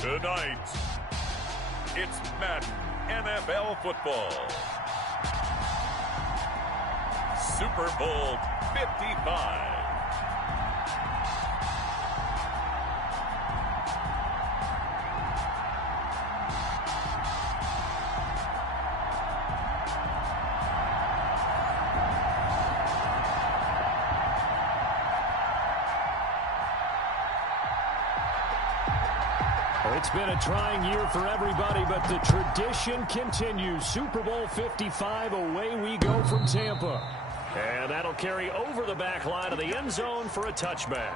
Tonight, it's Madden NFL football. Super Bowl 55. It's been a trying year for everybody, but the tradition continues. Super Bowl 55, away we go from Tampa. And that'll carry over the back line of the end zone for a touchback.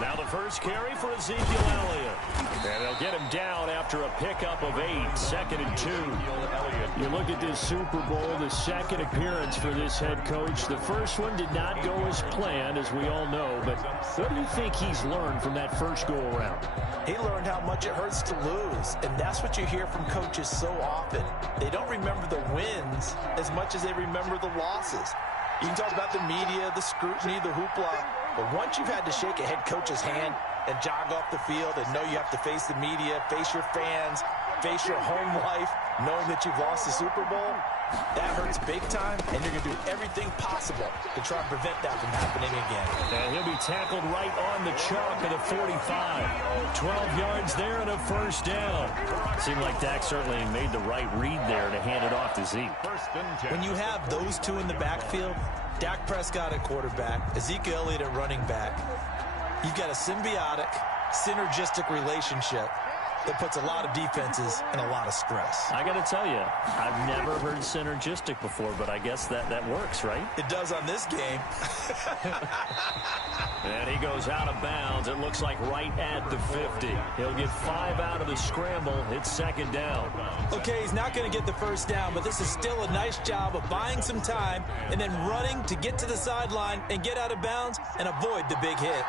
Now the first carry for Ezekiel Elliott. And they'll get him down after a pickup of 8, 2nd and 2. You look at this Super Bowl, the second appearance for this head coach. The first one did not go as planned, as we all know. But what do you think he's learned from that first go-around? He learned how much it hurts to lose. And that's what you hear from coaches so often. They don't remember the wins as much as they remember the losses. You can talk about the media, the scrutiny, the hoopla. But once you've had to shake a head coach's hand and jog off the field and know you have to face the media, face your fans, face your home life, knowing that you've lost the Super Bowl, that hurts big time, and you're going to do everything possible to try and prevent that from happening again. And he'll be tackled right on the chalk of the 45. 12 yards there and a first down. Seemed like Dak certainly made the right read there to hand it off to Zeke. When you have those two in the backfield, Dak Prescott at quarterback, Ezekiel Elliott at running back, you've got a symbiotic, synergistic relationship that puts a lot of defenses in a lot of stress. I got to tell you, I've never heard synergistic before, but I guess that works, right? It does on this game. And he goes out of bounds. It looks like right at the 50. He'll get 5 out of the scramble. It's second down. Okay, he's not going to get the first down, but this is still a nice job of buying some time and then running to get to the sideline and get out of bounds and avoid the big hit.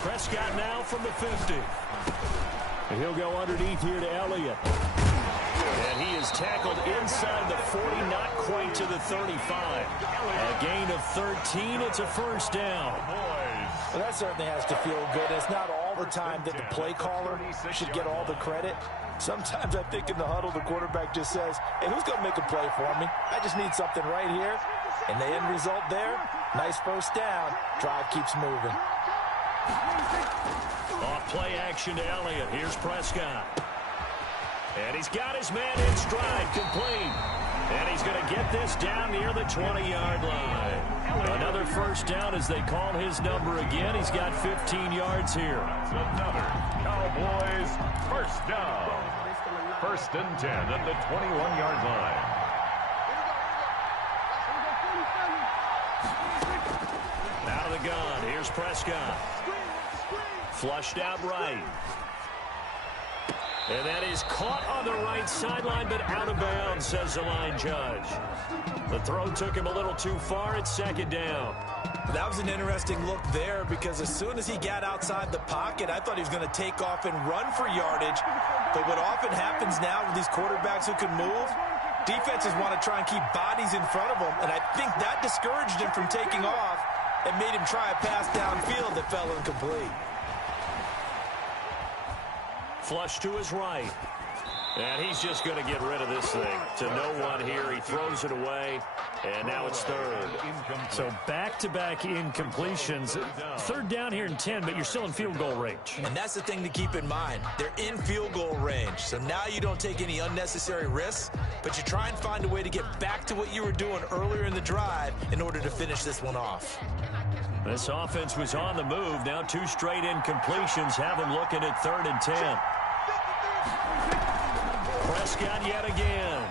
Prescott now from the 50. And he'll go underneath here to Elliott. And he is tackled inside the 40, not quite to the 35. A gain of 13. It's a first down. Well, that certainly has to feel good. It's not all the time that the play caller should get all the credit. Sometimes I think in the huddle, the quarterback just says, hey, who's going to make a play for me? I just need something right here. And the end result there, nice first down. Drive keeps moving. Off play action to Elliott. Here's Prescott. And he's got his man in stride, complete. And he's going to get this down near the 20-yard line. Another first down as they call his number again. He's got 15 yards here. Another Cowboys first down. 1st and 10 at the 21-yard line. Out of the gun. Here's Prescott. Flushed out right. And that is caught on the right sideline, but out of bounds, says the line judge. The throw took him a little too far. It's second down. That was an interesting look there because as soon as he got outside the pocket, I thought he was going to take off and run for yardage. But what often happens now with these quarterbacks who can move, defenses want to try and keep bodies in front of them, and I think that discouraged him from taking off and made him try a pass downfield that fell incomplete. Flush to his right. And he's just going to get rid of this thing to no one here. He throws it away, and now it's third. So back-to-back incompletions. Third down here in 10, but you're still in field goal range. And that's the thing to keep in mind. They're in field goal range. So now you don't take any unnecessary risks, but you try and find a way to get back to what you were doing earlier in the drive in order to finish this one off. This offense was on the move. Now 2 straight incompletions have them looking at 3rd and 10. Prescott yet again.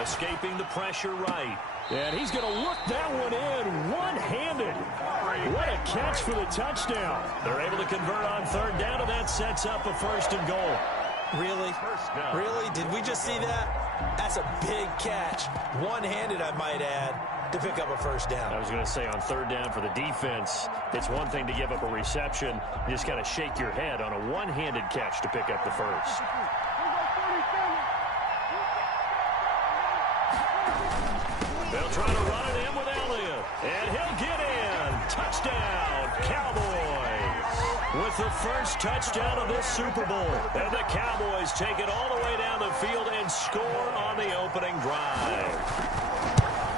Escaping the pressure right. And he's going to look that one in one-handed. What a catch for the touchdown. They're able to convert on third down, and that sets up a 1st and goal. Really? Really? Did we just see that? That's a big catch. One-handed, I might add, to pick up a 1st down. I was going to say on third down for the defense, it's one thing to give up a reception. You just got to shake your head on a one-handed catch to pick up the 1st. They'll try to run it in with Elliott, and he'll get in. Touchdown, Cowboys. With the first touchdown of this Super Bowl. And the Cowboys take it all the way down the field and score on the opening drive.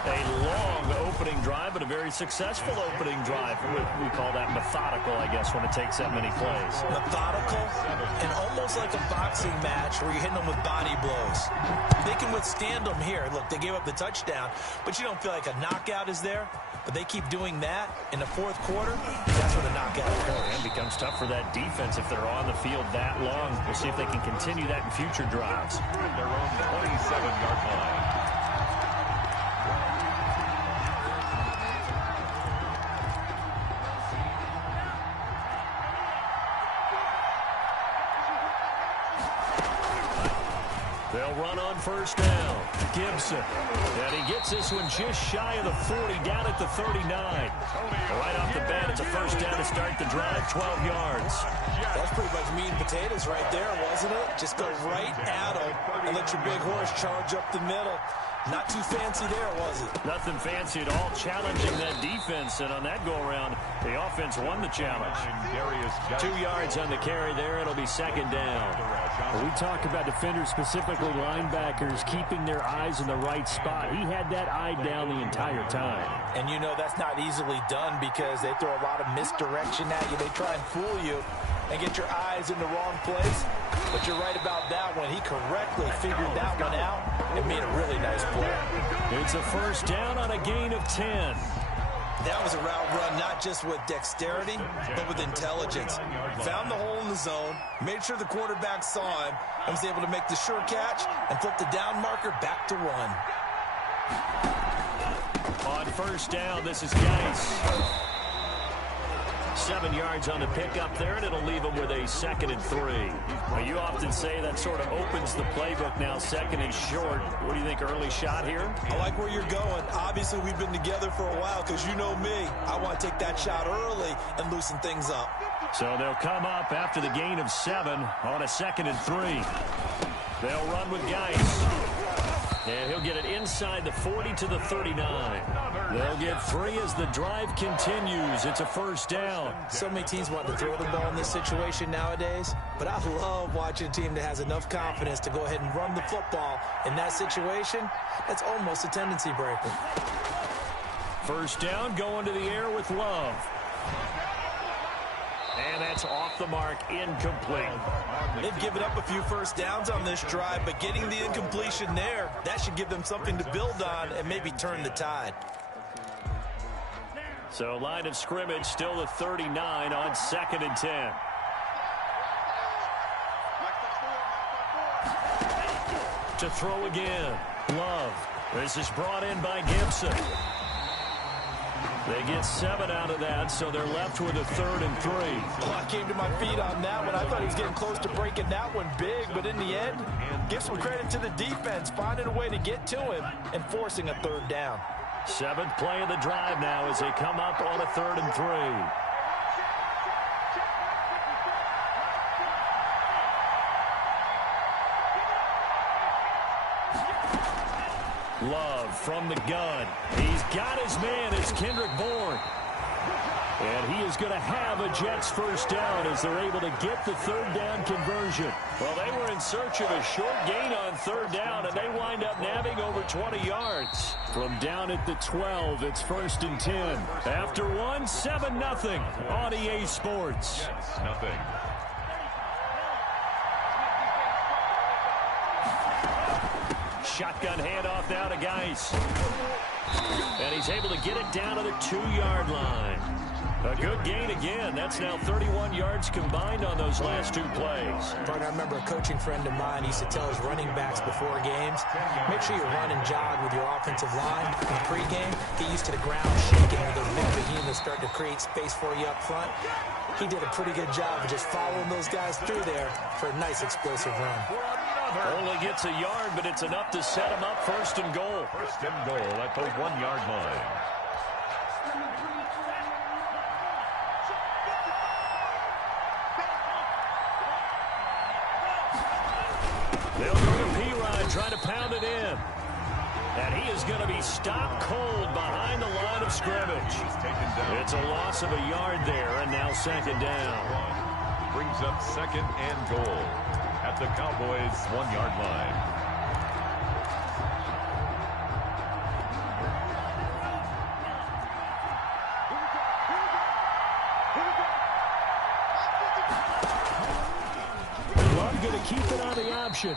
A long opening drive, but a very successful opening drive. We call that methodical, I guess, when it takes that many plays. Methodical and almost like a boxing match where you're hitting them with body blows. They can withstand them here. Look, they gave up the touchdown, but you don't feel like a knockout is there. But they keep doing that in the 4th quarter. That's when the knockout occurs. And it becomes tough for that defense if they're on the field that long. We'll see if they can continue that in future drives. At their own 27-yard line. They'll run on 1st down. Gibson. And he gets this one just shy of the 40, down at the 39. Right off the bat, it's a 1st down to start the drive, 12 yards. That's pretty much meat and potatoes right there, wasn't it? Just go right at them and let your big horse charge up the middle. Not too fancy there, was it? Nothing fancy at all, challenging that defense. And on that go-around, the offense won the challenge. 2 yards on the carry there. It'll be 2nd down. When we talk about defenders, specifically linebackers, keeping their eyes in the right spot. He had that eye down the entire time. And you know that's not easily done because they throw a lot of misdirection at you. They try and fool you and get your eyes in the wrong place. But you're right about that one. He correctly figured that one out and made a really nice play. It's a 1st down on a gain of 10. That was a route run not just with dexterity, but with intelligence. Found the hole in the zone, made sure the quarterback saw him, and was able to make the sure catch and flip the down marker back to 1. On 1st down, this is Geis. 7 yards on the pickup there, and it'll leave them with a 2nd and 3. Well, you often say that sort of opens the playbook now, 2nd and short. What do you think, early shot here? I like where you're going. Obviously, we've been together for a while because you know me. I want to take that shot early and loosen things up. So they'll come up after the gain of 7 on a 2nd and 3. They'll run with Geis. And he'll get it inside the 40 to the 39. They'll get 3 as the drive continues. It's a 1st down. So many teams want to throw the ball in this situation nowadays, but I love watching a team that has enough confidence to go ahead and run the football in that situation. That's almost a tendency breaker. 1st down, going to the air with Love. And that's off the mark, incomplete. They've given up a few 1st downs on this drive, but getting the incompletion there, that should give them something to build on and maybe turn the tide. So line of scrimmage, still the 39 on 2nd and 10. To throw again, Love. This is brought in by Gibson. They get 7 out of that, so they're left with a 3rd and 3. Oh, I came to my feet on that one. I thought he was getting close to breaking that one big, but in the end, give some credit to the defense, finding a way to get to him and forcing a 3rd down. 7th play of the drive now as they come up on a 3rd and 3. Love from the gun. He's got his man. It's Kendrick Bourne. And he is going to have a Jets 1st down as they're able to get the 3rd down conversion. Well, they were in search of a short gain on 3rd down, and they wind up nabbing over 20 yards. From down at the 12, it's 1st and 10. After 1, 7-0 on EA Sports. Jets, nothing. Shotgun handoff now to Geis. And he's able to get it down to the 2-yard line. A good gain again. That's now 31 yards combined on those last 2 plays. Partner, I remember a coaching friend of mine used to tell his running backs before games, make sure you run and jog with your offensive line in pregame. Get used to the ground shaking when those big behemoths start to create space for you up front. He did a pretty good job of just following those guys through there for a nice explosive run. Only gets a yard, but it's enough to set him up 1st and goal. 1st and goal at the 1-yard line. They'll go to P-Rod, try to pound it in. And he is going to be stopped cold behind the line of scrimmage. It's a loss of a yard there, and now 2nd down. Brings up 2nd and goal at the Cowboys' 1-yard line. Love going to keep it on the option.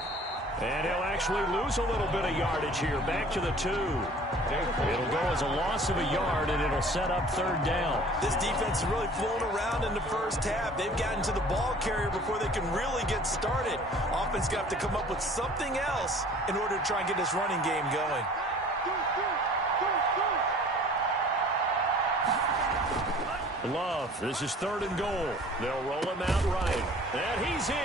And he'll actually lose a little bit of yardage here. Back to the 2. It'll go as a loss of a yard, and it'll set up 3rd down. This defense has really flown around in the first half. They've gotten to the ball carrier before they can really get started. Offense got to come up with something else in order to try and get this running game going. Love, this is 3rd and goal. They'll roll him out right. And he's in.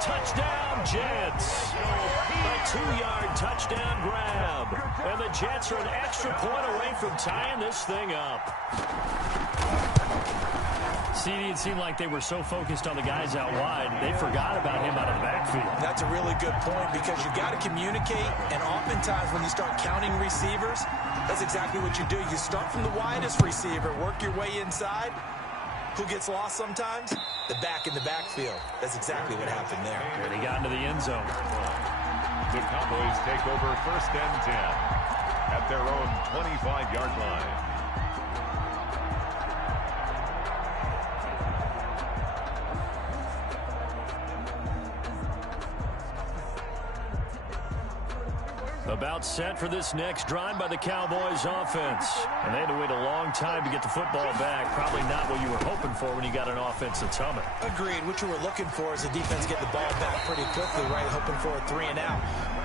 Touchdown, Jets. A 2-yard touchdown grab. And the Jets are an extra point away from tying this thing up. CD, it seemed like they were so focused on the guys out wide, they forgot about him out of the backfield. That's a really good point because you got to communicate, and oftentimes when you start counting receivers, that's exactly what you do. You start from the widest receiver, work your way inside. Who gets lost sometimes? The back in the backfield. That's exactly what happened there. And he got into the end zone. The Cowboys take over 1st and 10 at their own 25-yard line. About set for this next drive by the Cowboys offense. And they had to wait a long time to get the football back. Probably not what you were hoping for when you got an offense that's humming. Agreed. What you were looking for is the defense get the ball back pretty quickly, right? Hoping for a 3 and out.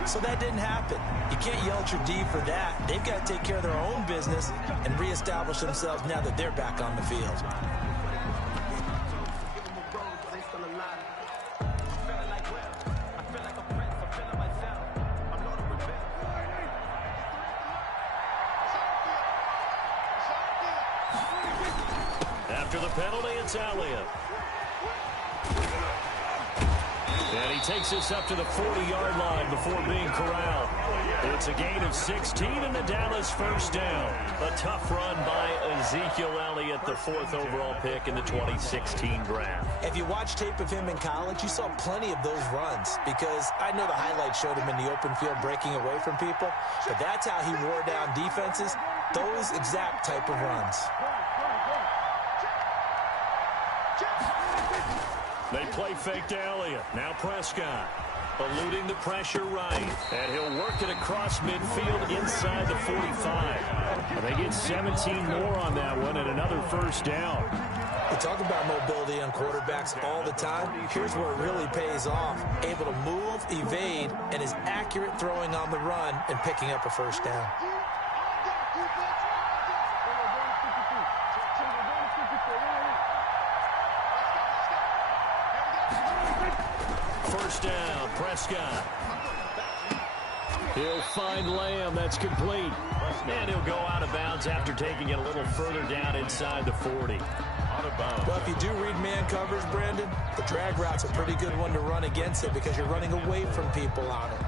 So that didn't happen. You can't yell at your D for that. They've got to take care of their own business and reestablish themselves now that they're back on the field. After the penalty, it's Elliott. And he takes this up to the 40-yard line before being corralled. It's a gain of 16 and the Dallas 1st down. A tough run by Ezekiel Elliott, the 4th overall pick in the 2016 draft. If you watch tape of him in college, you saw plenty of those runs because I know the highlights showed him in the open field breaking away from people, but that's how he wore down defenses, those exact type of runs. They play fake to Elliott. Now Prescott eluding the pressure right. And he'll work it across midfield inside the 45. And they get 17 more on that one and another 1st down. We talk about mobility on quarterbacks all the time. Here's where it really pays off. Able to move, evade, and is accurate throwing on the run and picking up a 1st down. First down, Prescott. He'll find Lamb. That's complete. And he'll go out of bounds after taking it a little further down inside the 40. Out of bounds. Well, if you do read man coverage, Brandon, the drag route's a pretty good one to run against it because you're running away from people on it.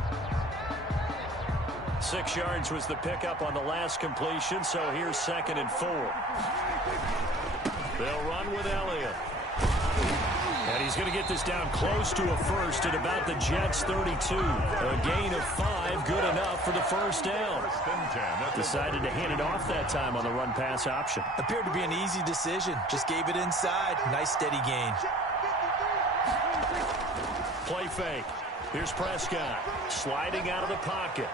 6 yards was the pickup on the last completion, so here's 2nd and 4. They'll run with Elliott. And he's going to get this down close to a 1st at about the Jets' 32. A gain of 5, good enough for the 1st down. Decided to hand it off that time on the run-pass option. Appeared to be an easy decision. Just gave it inside. Nice steady gain. Play fake. Here's Prescott sliding out of the pocket.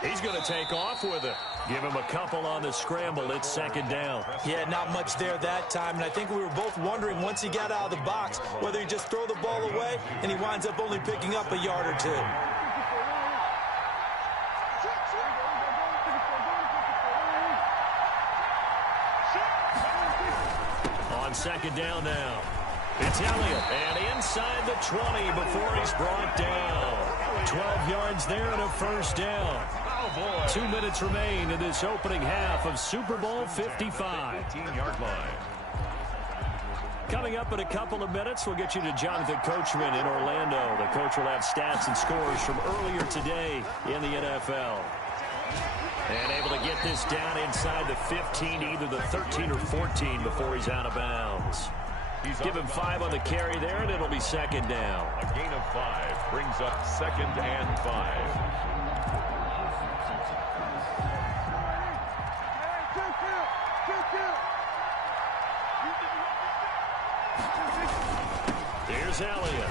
He's going to take off with it. Give him a couple on the scramble. It's second down. Yeah, not much there that time. And I think we were both wondering once he got out of the box whether he just throw the ball away and he winds up only picking up a yard or two. On second down now. It's Elliott, and inside the 20 before he's brought down. 12 yards there and a first down. 2 minutes remain in this opening half of Super Bowl 55. 18-yard line. Coming up in a couple of minutes, we'll get you to Jonathan Coachman in Orlando. The coach will have stats and scores from earlier today in the NFL. And able to get this down inside the 15, either the 13 or 14 before he's out of bounds. Give him 5 on the carry there, and it'll be second down. A gain of 5 brings up second and 5. Here's Elliott.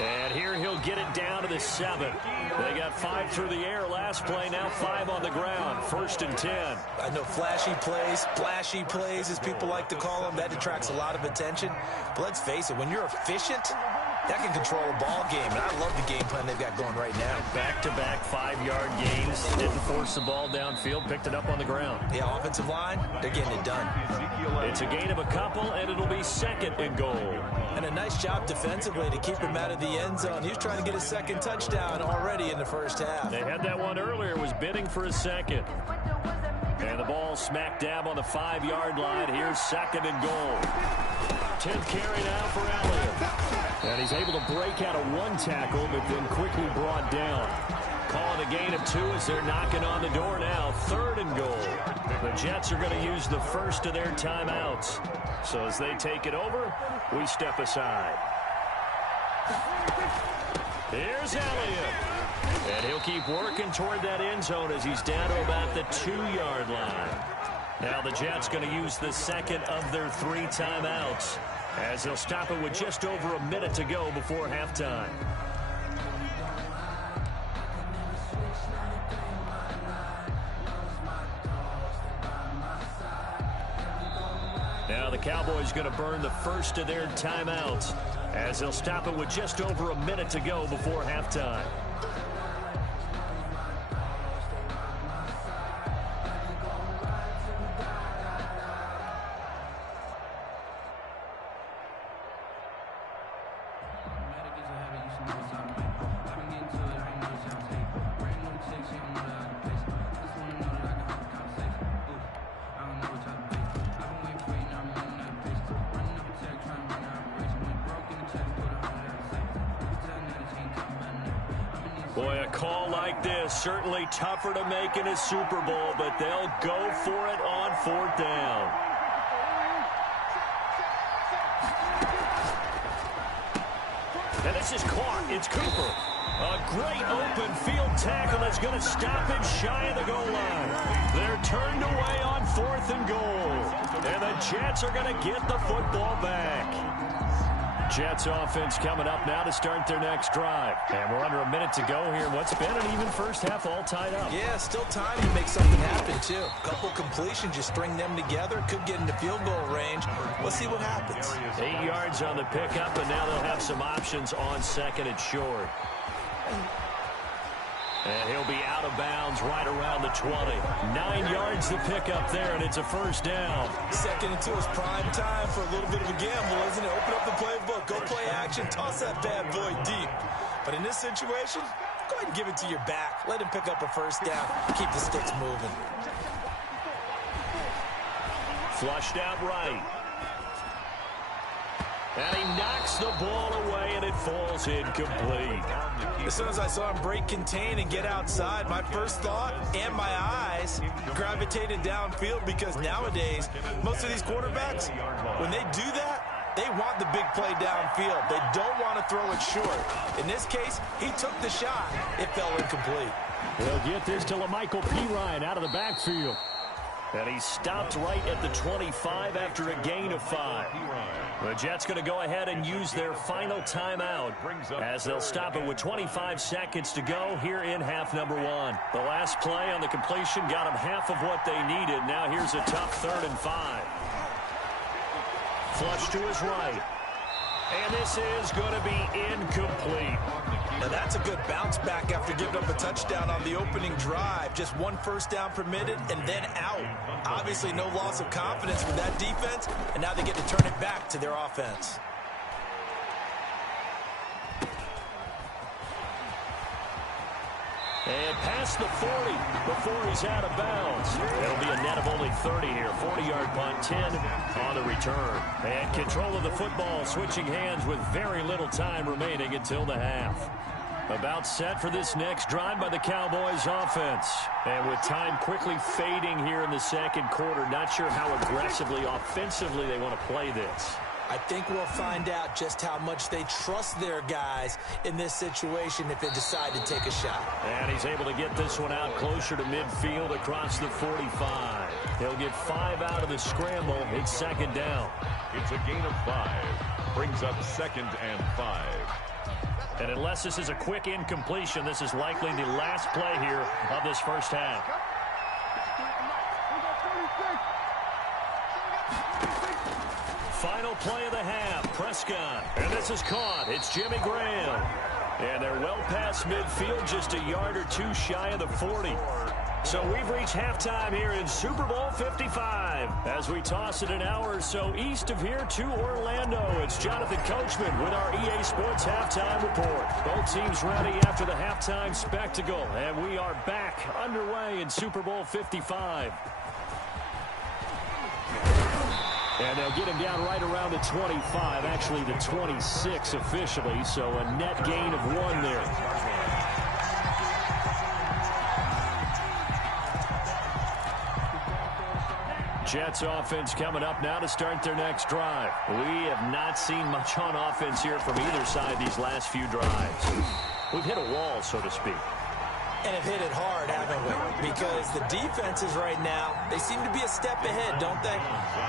And here he'll get it down to the 7. They got 5 through the air last play, now 5 on the ground. First and 10. I know flashy plays, as people like to call them, that attracts a lot of attention. But let's face it, when you're efficient, that can control a ball game. And I love the game plan they've got going right now. Back-to-back 5-yard gains. Didn't force the ball downfield, picked it up on the ground. Yeah, offensive line, they're getting it done. It's a gain of a couple, and it'll be second and goal. And a nice job defensively to keep him out of the end zone. He was trying to get a second touchdown already in the first half. They had that one earlier, was bidding for a second. And the ball smack dab on the 5-yard line. Here's second and goal. 10th carry now for Elliott. And he's able to break out of one tackle, but then quickly brought down. Calling a gain of 2 as they're knocking on the door now. Third and goal. The Jets are going to use the first of their timeouts. So as they take it over, we step aside. Here's Elliott. And he'll keep working toward that end zone as he's down to about the 2-yard line. Now the Jets going to use the second of their 3 timeouts as they'll stop it with just over a minute to go before halftime. Now the Cowboys going to burn the first of their timeouts as they'll stop it with just over a minute to go before halftime. Boy, a call like this, certainly tougher to make in a Super Bowl, but they'll go for it on 4th down. And this is caught. It's Cooper. A great open field tackle that's going to stop him shy of the goal line. They're turned away on 4th and goal. And the Jets are going to get the football back. Jets offense coming up now to start their next drive. And we're under a minute to go here. What's been an even first half all tied up. Yeah, still time to make something happen, too. A couple completions, just string them together. Could get into field goal range. We'll see what happens. 8 yards on the pickup, and now they'll have some options on second and short. And he'll be out of bounds right around the 20. 9 yards to pick up there, and it's a first down. Second and 2 is prime time for a little bit of a gamble, isn't it? Open up the playbook, go play action, toss that bad boy deep. But in this situation, go ahead and give it to your back. Let him pick up a first down. Keep the sticks moving. Flushed out right. And he knocks the ball away, and it falls incomplete. As soon as I saw him break contain and get outside, my first thought and my eyes gravitated downfield, because nowadays, most of these quarterbacks, when they do that, they want the big play downfield. They don't want to throw it short. In this case, he took the shot. It fell incomplete. They'll get this to LaMichael Pirine out of the backfield. And he stopped right at the 25 after a gain of 5. The Jets going to go ahead and use their final timeout as they'll stop it with 25 seconds to go here in half number 1. The last play on the completion got them half of what they needed. Now here's a tough 3rd and 5. Flush to his right. And this is going to be incomplete. Now that's a good bounce back after giving up a touchdown on the opening drive. Just 1 first down permitted and then out. Obviously no loss of confidence with that defense, and now they get to turn it back to their offense. And past the 40 before he's out of bounds. It'll be a net of only 30 here. 40-yard punt, 10 on the return. And control of the football, switching hands with very little time remaining until the half. About set for this next drive by the Cowboys offense. And with time quickly fading here in the second quarter, not sure how aggressively, offensively they want to play this. I think we'll find out just how much they trust their guys in this situation if they decide to take a shot. And he's able to get this one out closer to midfield across the 45. He'll get 5 out of the scramble. It's 2nd down. It's a gain of 5. Brings up 2nd and 5. And unless this is a quick incompletion, this is likely the last play here of this first half. Final play of the half, Prescott. And this is caught. It's Jimmy Graham. And they're well past midfield, just a yard or 2 shy of the 40. So we've reached halftime here in Super Bowl 55. As we toss it an hour or so east of here to Orlando, it's Jonathan Coachman with our EA Sports Halftime Report. Both teams ready after the halftime spectacle. And we are back underway in Super Bowl 55. And they'll get him down right around the 25, actually the 26 officially, so a net gain of 1 there. Jets offense coming up now to start their next drive. We have not seen much on offense here from either side these last few drives. We've hit a wall, so to speak. And have hit it hard, haven't we? Because the defenses right now, they seem to be a step ahead, don't they?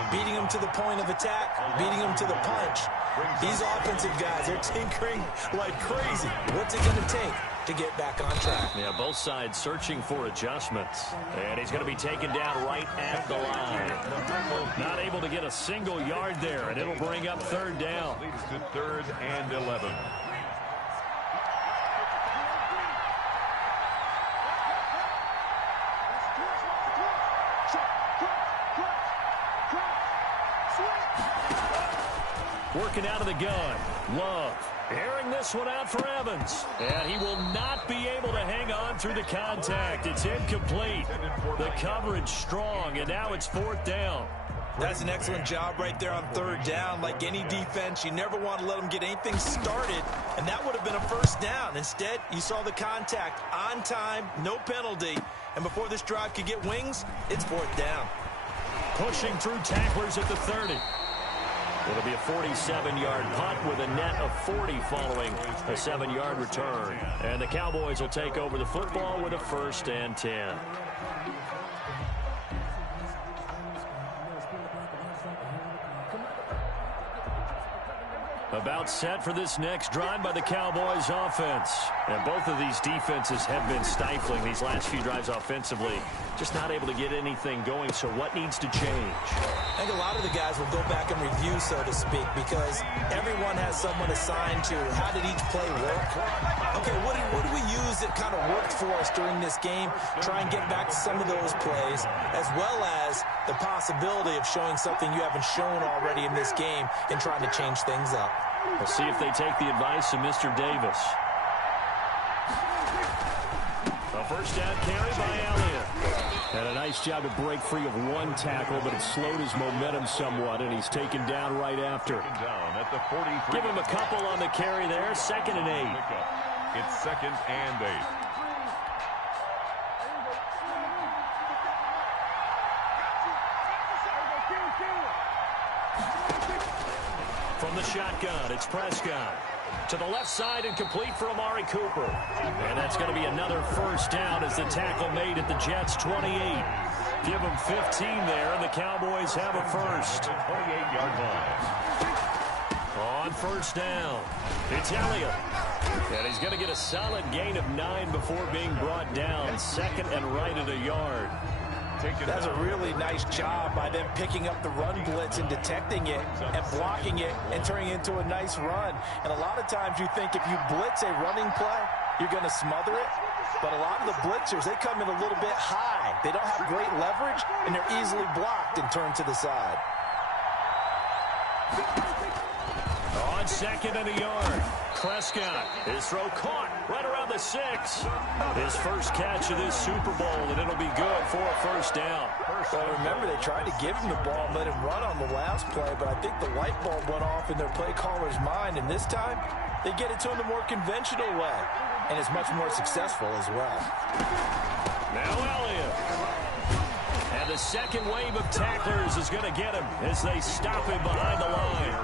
Beating them to the point of attack, beating them to the punch. These offensive guys are tinkering like crazy. What's it going to take to get back on track? Yeah, both sides searching for adjustments. And he's going to be taken down right at the line. Not able to get a single yard there, and it'll bring up 3rd down. Leads to 3rd and 11. Working out of the gun. Love. Airing this one out for Evans. And he will not be able to hang on through the contact. It's incomplete. The coverage strong, and now it's 4th down. That's an excellent job right there on 3rd down. Like any defense, you never want to let them get anything started, and that would have been a 1st down. Instead, you saw the contact on time, no penalty, and before this drive could get wings, it's 4th down. Pushing through tacklers at the 30. It'll be a 47-yard punt with a net of 40 following a 7-yard return. And the Cowboys will take over the football with a 1st and 10. About set for this next drive by the Cowboys offense. And both of these defenses have been stifling these last few drives offensively. Just not able to get anything going, so what needs to change? I think a lot of the guys will go back and review, so to speak, because everyone has someone assigned to how did each play work. Okay, what do we use that kind of worked for us during this game? Try and get back to some of those plays, as well as the possibility of showing something you haven't shown already in this game and trying to change things up. We'll see if they take the advice of Mr. Davis. A 1st down carry by Elliott. And a nice job to break free of 1 tackle, but it slowed his momentum somewhat, and he's taken down right after. Down at the 43. Give him a couple on the carry there. 2nd and 8. It's 2nd and 8. From the shotgun, it's Prescott. To the left side and complete for Amari Cooper. And that's going to be another 1st down as the tackle made at the Jets' 28. Give them 15 there, and the Cowboys have a first. 28-yard line. On first down, it's Elliott. And he's going to get a solid gain of 9 before being brought down. Second and right at a yard. That's a really nice job by them picking up the run blitz and detecting it and blocking it and turning it into a nice run. And a lot of times you think if you blitz a running play, you're going to smother it. But a lot of the blitzers, they come in a little bit high. They don't have great leverage, and they're easily blocked and turned to the side. On second and a yard, Prescott. His throw caught right around the 6. His first catch of this Super Bowl, and it'll be good for a first down. Well, remember, they tried to give him the ball and let him run on the last play, but I think the light bulb went off in their play caller's mind, and this time they get it to him the more conventional way, and it's much more successful as well. Now Elliott. And the second wave of tacklers is going to get him as they stop him behind the line.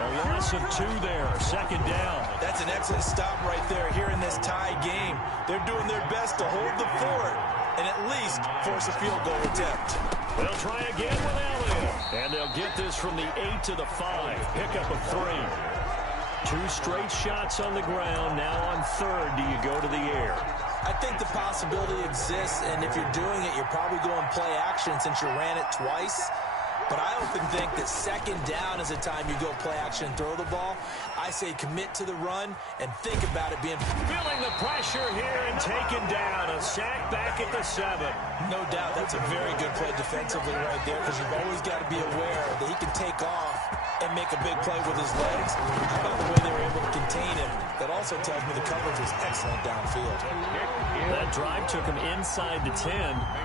A loss of 2 there, second down. That's an excellent stop right there here in this tie game. They're doing their best to hold the fort and at least force a field goal attempt. They'll try again with Elliott. And they'll get this from the 8 to the 5. Pickup of 3. 2 straight shots on the ground. Now on third, do you go to the air? I think the possibility exists, and if you're doing it, you're probably going play action since you ran it twice. But I often think that second down is a time you go play action and throw the ball. I say commit to the run and think about it being... Feeling the pressure here and taken down. A sack back at the 7. No doubt, that's a very good play defensively right there because you've always got to be aware that he can take off and make a big play with his legs. How about the way they were able to contain him? That also tells me the coverage was excellent downfield. That drive took him inside the 10.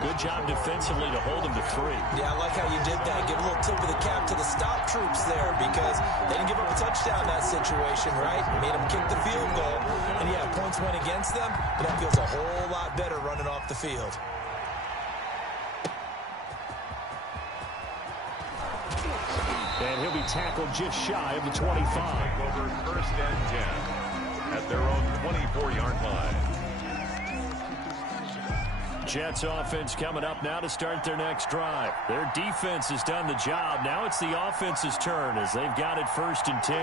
Good job defensively to hold him to 3. Yeah, I like how you did that. Give a little tip of the cap to the stop troops there because they didn't give up a touchdown in that situation, right? Made them kick the field goal. And yeah, points went against them, but that feels a whole lot better running off the field. And he'll be tackled just shy of the 25. Over first and 10 at their own 24-yard line. Jets offense coming up now to start their next drive. Their defense has done the job. Now it's the offense's turn as they've got it first and 10.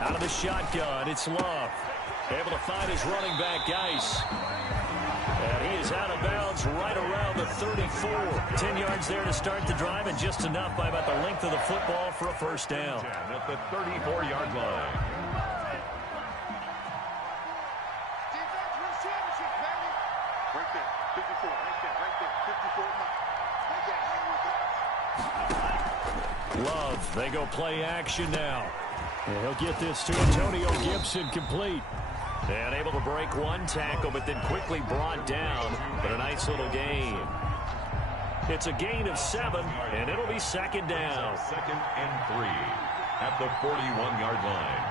Out of the shotgun, it's Love. Able to find his running back, Geis. And he is out of bounds right around the 34. 10 yards there to start the drive, and just enough by about the length of the football for a first down. At the 34-yard line. Love, they go play action now. And he'll get this to Antonio Gibson complete. And able to break one tackle, but then quickly brought down. But a nice little gain. It's a gain of 7, and it'll be second down. Second and 3 at the 41-yard line.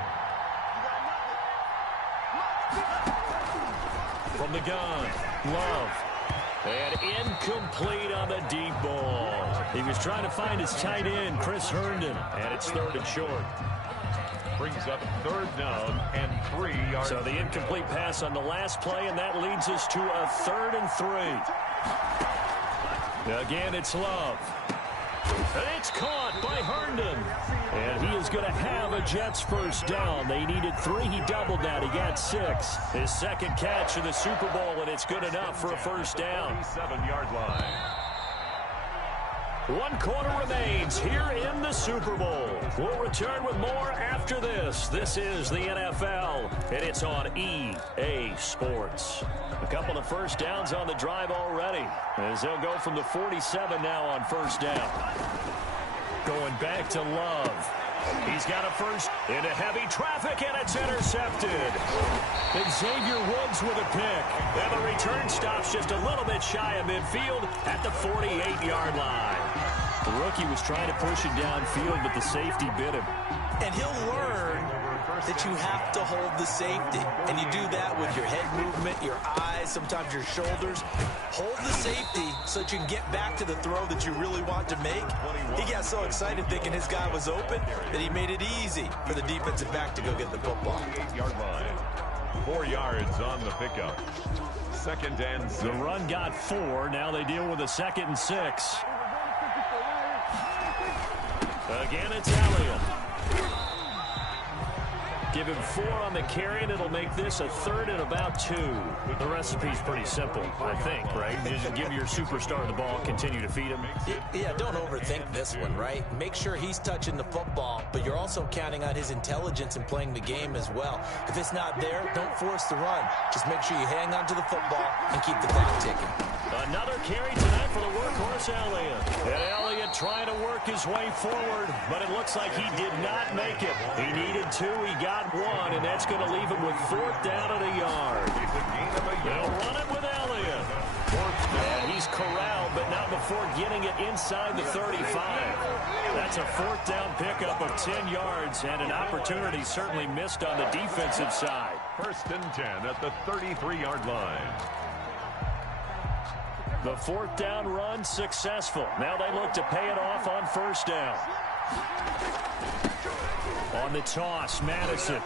From the gun, Love. And incomplete on the deep ball. He was trying to find his tight end, Chris Herndon. And it's third and short. Brings up third down and 3 yards. So the incomplete pass on the last play, and that leads us to a 3rd and 3. Again, it's Love. And it's caught by Herndon. And he is going to have a Jets first down. They needed 3. He doubled that. He got 6. His second catch of the Super Bowl, and it's good enough for a first down. 7-yard line. 1 quarter remains here in the Super Bowl. We'll return with more after this. This is the NFL, and it's on EA Sports. A couple of first downs on the drive already, as they'll go from the 47 now on first down. Going back to Love. He's got a first into heavy traffic, and it's intercepted. Xavier Woods with a pick. And the return stops just a little bit shy of midfield at the 48-yard line. The rookie was trying to push it downfield, but the safety bit him. And he'll learn that you have to hold the safety. And you do that with your head movement, your eyes, sometimes your shoulders. Hold the safety so that you can get back to the throw that you really want to make. He got so excited thinking his guy was open that he made it easy for the defensive back to go get the football. 8-yard line. 4 yards on the pickup. 2nd and 6. The run got 4. Now they deal with a 2nd and 6. Again, it's Elliott. Give him 4 on the carry, and it'll make this a 3rd and about 2. The recipe's pretty simple, I think, right? You just give your superstar the ball, continue to feed him. Yeah, don't overthink this one, right? Make sure he's touching the football, but you're also counting on his intelligence in playing the game as well. If it's not there, don't force the run. Just make sure you hang on to the football and keep the clock ticking. Another carry tonight for the workhorse Elliott. And Elliott trying to work his way forward, but it looks like he did not make it. He needed 2, he got 1, and that's going to leave him with 4th down and a yard. They'll run it with Elliott. And he's corralled, but not before getting it inside the 35. That's a 4th down pickup of 10 yards, and an opportunity certainly missed on the defensive side. 1st and 10 at the 33-yard line. The 4th down run successful. Now they look to pay it off on 1st down. On the toss, Madison.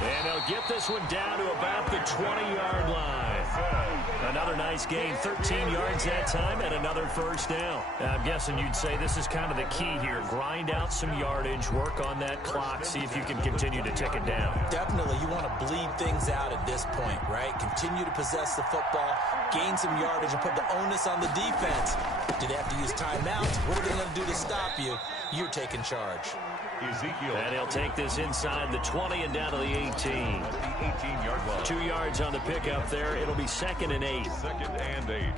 And they'll get this one down to about the 20-yard line. Another nice gain, 13 yards that time, and another 1st down. I'm guessing you'd say this is kind of the key here. Grind out some yardage, work on that clock, see if you can continue to tick it down. Definitely, you want to bleed things out at this point, right? Continue to possess the football, gain some yardage, and put the onus on the defense. Do they have to use timeouts? What are they going to do to stop you? You're taking charge. Ezekiel. And he'll take this inside the 20 and down to the 18. At the 18-yard line. 2 yards on the pickup there. It'll be 2nd and 8. 2nd and 8.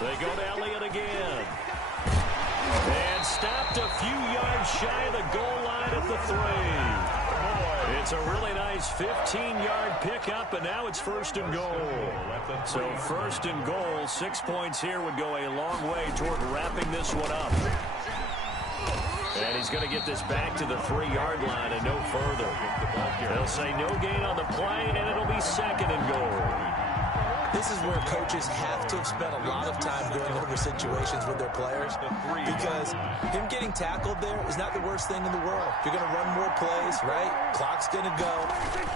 They go to Elliott again. And stopped a few yards shy of the goal line at the 3. It's a really nice 15-yard pickup, and now it's 1st and goal. So 1st and goal, 6 points here would go a long way toward wrapping this one up. And he's going to get this back to the 3-yard line and no further. They'll say no gain on the play, and it'll be 2nd and goal. This is where coaches have to have spent a lot of time going over situations with their players, because him getting tackled there is not the worst thing in the world. You're going to run more plays, right? Clock's going to go.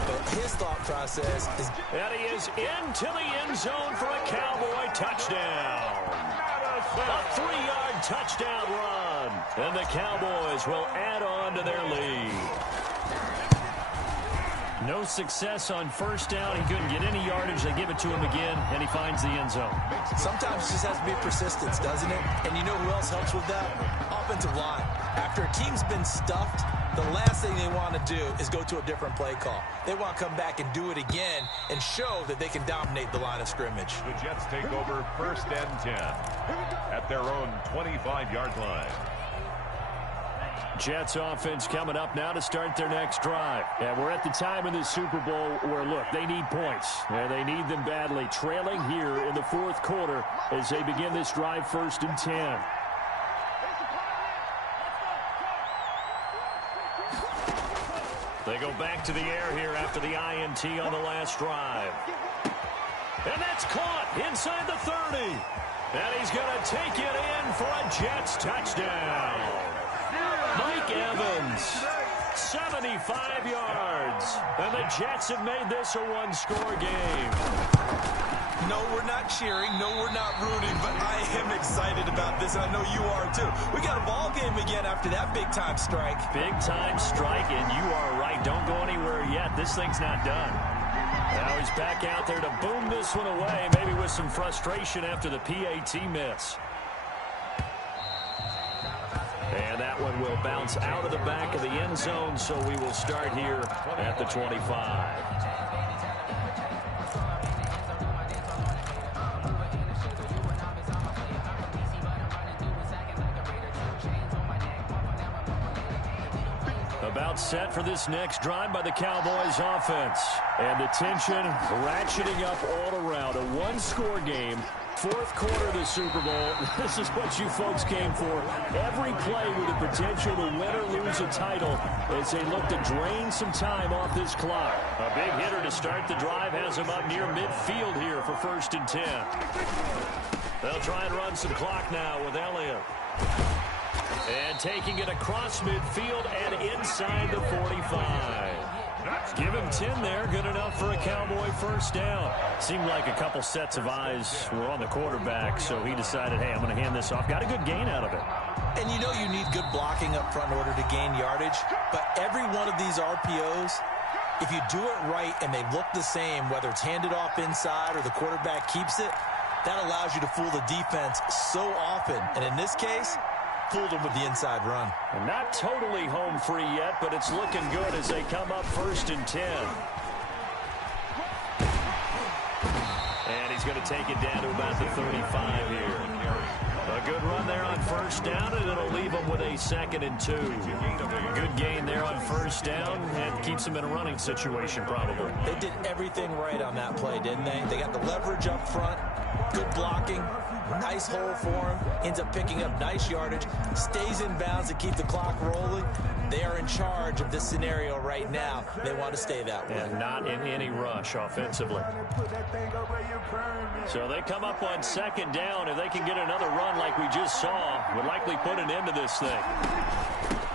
But his thought process is... And he is into the end zone for a Cowboy touchdown. A 3-yard touchdown run. And the Cowboys will add on to their lead. No success on 1st down. He couldn't get any yardage. They give it to him again, and he finds the end zone. Sometimes it just has to be persistence, doesn't it? And you know who else helps with that? Offensive line. After a team's been stuffed, the last thing they want to do is go to a different play call. They want to come back and do it again and show that they can dominate the line of scrimmage. The Jets take over 1st and 10 at their own 25-yard line. Jets offense coming up now to start their next drive. And we're at the time in the Super Bowl where, look, they need points. And they need them badly. Trailing here in the 4th quarter as they begin this drive 1st and 10. They go back to the air here after the INT on the last drive. And that's caught inside the 30. And he's going to take it in for a Jets touchdown. Mike Evans, 75 yards. And the Jets have made this a one-score game. No, we're not cheering. No, we're not rooting. But I am excited about this, and I know you are too. We got a ball game again after that big-time strike. Big-time strike, and you are right. Don't go anywhere yet. This thing's not done. Now he's back out there to boom this one away, maybe with some frustration after the PAT miss. And that one will bounce out of the back of the end zone, so we will start here at the 25. About set for this next drive by the Cowboys offense. And the tension ratcheting up all around. A one-score game. 4th quarter of the Super Bowl. This is what you folks came for. Every play with the potential to win or lose a title as they look to drain some time off this clock. A big hitter to start the drive has him up near midfield here for 1st and 10. They'll try and run some clock now with Elliott. And taking it across midfield and inside the 45. Give him 10 there. Good enough for a Cowboy first down. Seemed like a couple sets of eyes were on the quarterback, so he decided, hey, I'm going to hand this off. Got a good gain out of it. And you know you need good blocking up front in order to gain yardage, but every one of these RPOs, if you do it right and they look the same, whether it's handed off inside or the quarterback keeps it, that allows you to fool the defense so often. And in this case, fooled them with the inside run. And not totally home free yet, but it's looking good as they come up 1st and 10. And he's going to take it down to about the 35 here. A good run there on first down, and it'll leave them with a 2nd and 2. Good gain there on first down, and keeps them in a running situation probably. They did everything right on that play, didn't they? They got the leverage up front, good blocking, nice hole for him, ends up picking up nice yardage, stays in bounds to keep the clock rolling. They are in charge of this scenario right now. They want to stay that way. And not in any rush offensively. So they come up on 2nd down. If they can get another run like we just saw, would likely put an end to this thing.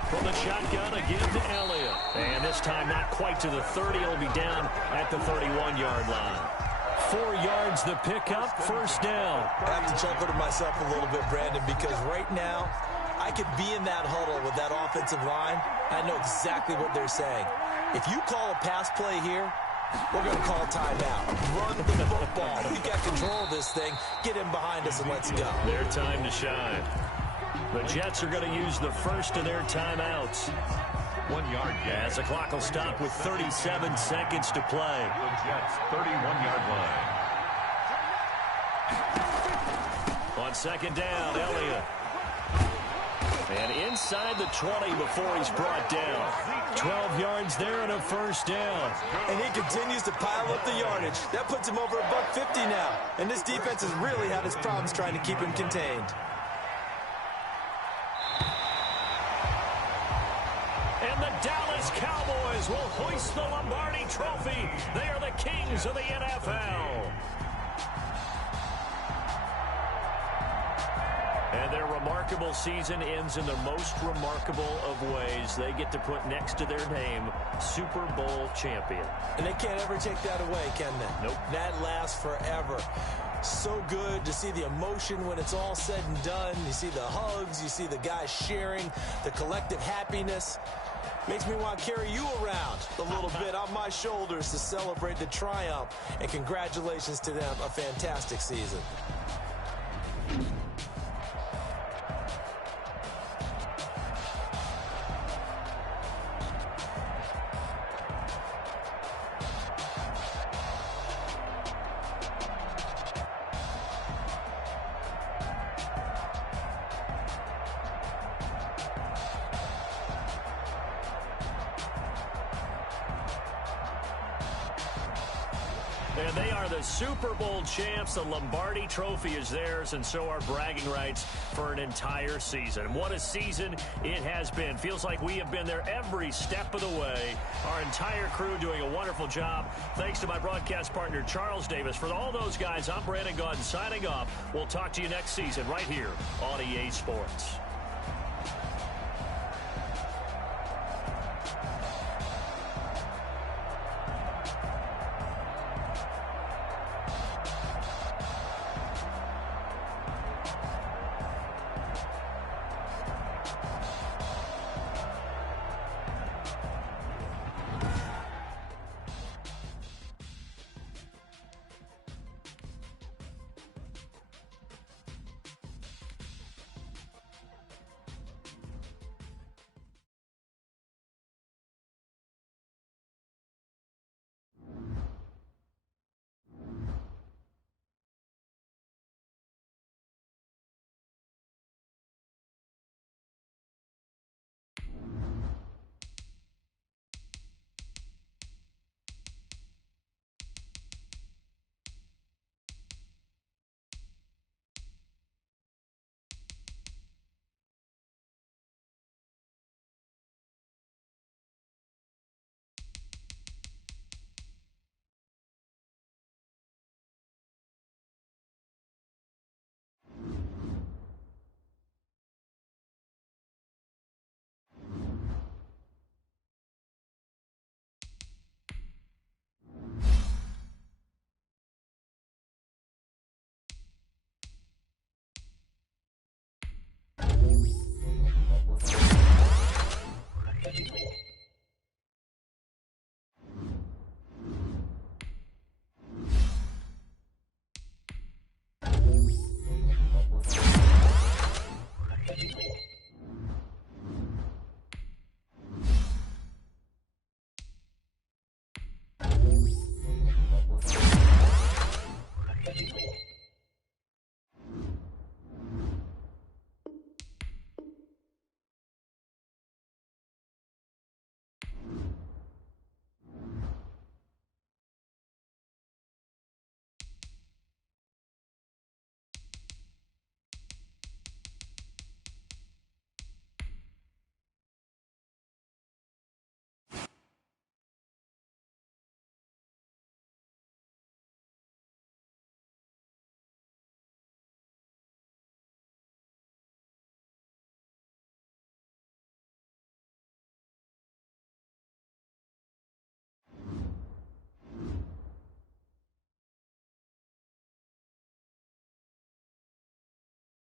From the shotgun again to Elliott. And this time not quite to the 30. It'll be down at the 31-yard line. 4 yards the pickup, first down. I have to chuckle to myself a little bit, Brandon, because right now I could be in that huddle with that offensive line. I know exactly what they're saying. If you call a pass play here, we're going to call timeout. Run the football. We got control of this thing. Get in behind us and let's go. Their time to shine. The Jets are going to use the first of their timeouts. 1 yard gain. As the clock will stop with 37 seconds to play. The Jets 31-yard line. On 2nd down, Elliott. And inside the 20 before he's brought down. 12 yards there and a first down. And he continues to pile up the yardage. That puts him over $150 now. And this defense has really had its problems trying to keep him contained. And the Dallas Cowboys will hoist the Lombardi Trophy. They are the kings of the NFL. And their remarkable season ends in the most remarkable of ways. They get to put next to their name, Super Bowl champion. And they can't ever take that away, can they? Nope. That lasts forever. So good to see the emotion when it's all said and done. You see the hugs, you see the guys sharing, the collective happiness. Makes me want to carry you around a little bit on my shoulders to celebrate the triumph. And congratulations to them, a fantastic season. And they are the Super Bowl champs. The Lombardi Trophy is theirs, and so are bragging rights for an entire season. What a season it has been. Feels like we have been there every step of the way. Our entire crew doing a wonderful job. Thanks to my broadcast partner, Charles Davis. For all those guys, I'm Brandon Gaudin signing off. We'll talk to you next season right here on EA Sports.